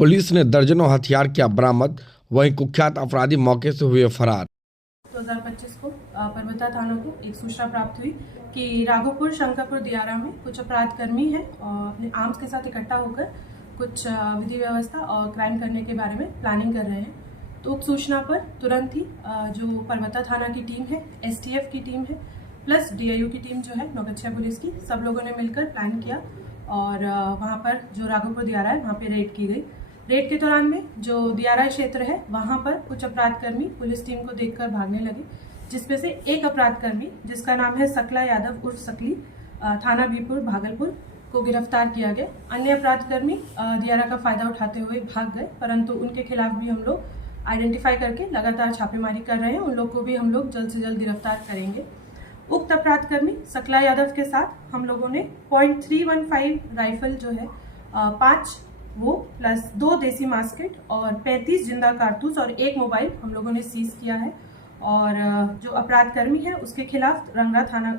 Police ने दर्जनों हथियार किया बरामद, वहीं कुख्यात अपराधी मौके से हुए फरार। 2025 को परबत्ता थाना को एक सूचना प्राप्त हुई कि राघोपुर शंकरपुर दियारा में कुछ अपराध कर्मी हैं और अपने आर्म्स के साथ इकट्ठा होकर कुछ विधि व्यवस्था और क्राइम करने के बारे में प्लानिंग कर रहे हैं। तो उप सूचना पर तुरंत ही जो परबत्ता थाना की टीम है, एसटीएफ की टीम है, प्लस डीआईयू की टीम जो है नौगछिया पुलिस की, सब लोगों ने मिलकर प्लान किया और वहाँ पर जो राघोपुर दियारा है वहाँ पे रेड की गई। रेड के दौरान में जो दियारा क्षेत्र है वहाँ पर कुछ अपराधकर्मी पुलिस टीम को देखकर भागने लगे, जिसमें से एक अपराधकर्मी जिसका नाम है सकला यादव उर्फ सकली, थाना बीपुर भागलपुर को गिरफ्तार किया गया। अन्य अपराधकर्मी दियारा का फायदा उठाते हुए भाग गए, परंतु उनके खिलाफ भी हम लोग आइडेंटिफाई करके लगातार छापेमारी कर रहे हैं। उन लोग को भी हम लोग जल्द से जल्द गिरफ्तार करेंगे। उक्त अपराधकर्मी सकला यादव के साथ हम लोगों ने .315 राइफल जो है 5 वो प्लस 2 देसी मास्केट और 35 जिंदा कारतूस और 1 मोबाइल हम लोगों ने सीज किया है। और जो अपराधकर्मी है उसके खिलाफ रंगरा थाना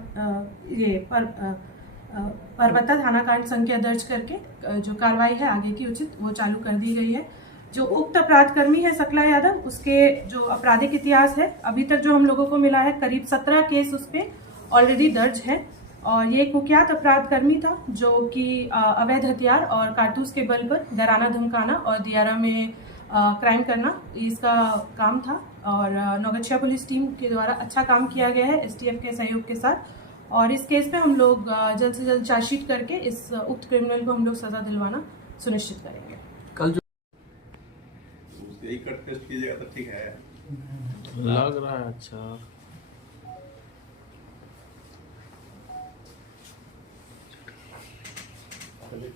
परबत्ता थाना कांड संख्या दर्ज करके जो कार्रवाई है आगे की उचित वो चालू कर दी गई है। जो उक्त अपराधकर्मी है सकला यादव, उसके जो आपराधिक इतिहास है अभी तक जो हम लोगों को मिला है करीब 17 केस उस पर ऑलरेडी दर्ज है और ये कुख्यात अपराधकर्मी था जो कि अवैध हथियार और कारतूस के बल पर डराना धमकाना और दियारा में क्राइम करना इसका काम था। और नौगछिया पुलिस टीम के द्वारा अच्छा काम किया गया है एसटीएफ के सहयोग के साथ और इस केस में हम लोग जल्द से जल्द चार्जशीट करके इस उक्त क्रिमिनल को हम लोग सजा दिलवाना सुनिश्चित करेंगे। कल जो एक कट टेस्ट कीजिएगा तो ठीक है, लग रहा है अच्छा। चलिए।